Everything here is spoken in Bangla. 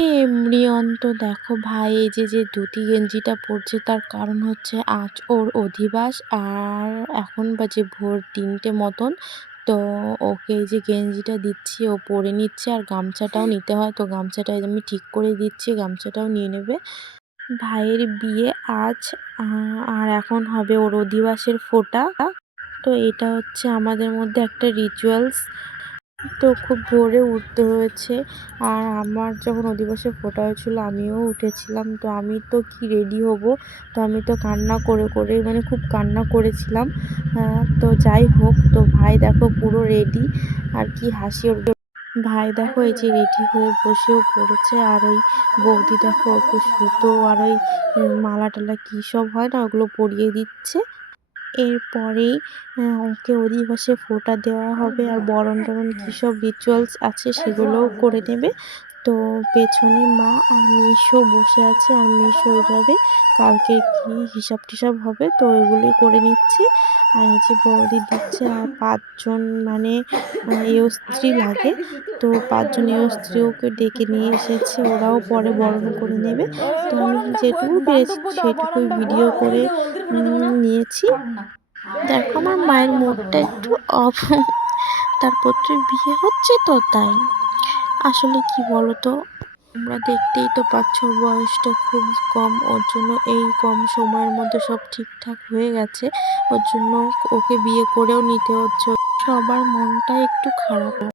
এমনিয়ন তো দেখো ভাই, এই যে ধুতি গেঞ্জিটা পরছে তার কারণ হচ্ছে আজ ওর অধিবাস। আর এখন বাজে ভোর ৩টে মতন। তো ওকে এই যে গেঞ্জিটা দিচ্ছি, ও পরে নিচ্ছে। আর গামছাটাও নিতে হয়, তো গামছাটা আমি ঠিক করে দিচ্ছি, গামছাটাও নিয়ে নেবে। ভাইয়ের বিয়ে আজ, আর এখন হবে ওর অধিবাসের ফোঁটা। তো এটা হচ্ছে আমাদের মধ্যে একটা রিচুয়ালস। তো খুব ভোরে উঠতে হয়েছে। আর আমার যখন অধিবাসে ফোঁটা হয়েছিল আমিও উঠেছিলাম। তো আমি তো কি রেডি হব, তো আমি তো কান্না করে করে মানে খুব কান্না করেছিলাম। তো যাই হোক, তো ভাই দেখো পুরো রেডি। আর কি হাসি ওর। ভাই দেখো এই যে রেডি হয়ে বসেও পড়েছে। আর ওই বৌদি দেখো ওকে সুতো আর ওই মালা টালা কী সব হয় না, ওগুলো পরিয়ে দিচ্ছে। এরপরেই ওকে অধিবাসে ফোঁটা দেওয়া হবে। আর বরণ-টরণ কী সব রিচুয়ালস আছে সেগুলোও করে নেবে। তো পেছনে মা আর মেসো বসে আছে। আর মেসো ওইভাবে কালকে কি হিসাব-টিসাব হবে তো ওইগুলোই করে নিচ্ছে। আর এই যে বৌদি দিচ্ছে। আর ৫ জন মানে স্ত্রী লাগে। তো ৫ জন স্ত্রী ওকে ডেকে নিয়ে এসেছে, ওরাও পরে বরণ করে নেবে। তো আমি যেটুকু পেরেছি সেটুকুই ভিডিও করে নিয়েছি। দেখো আমার মায়ের মুডটা একটু অফ। তার পুত্রের বিয়ে হচ্ছে তো তাই। আসলে কি বলতো, তোমরা দেখতেই তো পাচ্ছ বয়সটা খুব কম, ওর জন্য এই কম সময়ের মধ্যে সব ঠিকঠাক হয়ে গেছে। ওর জন্য ওকে বিয়ে করেও নিতে হচ্ছে। সবার মনটা একটু খারাপ।